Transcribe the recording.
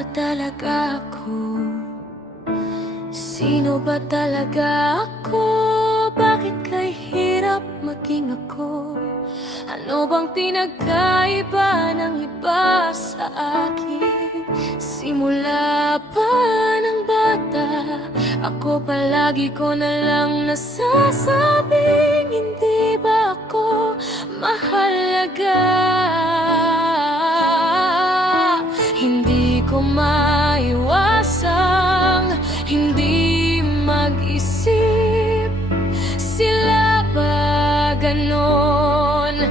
ba talaga ako? Sino ba talaga ako? Bakit kay hirap maging ako? Ano bang pinagkaiba ng iba sa akin? Simula pa ng bata, ako palagi ko na lang nasasabing hindi ba ako mahalaga? Hindi ko maiwasang hindi mag-isip. Sila ba ganon?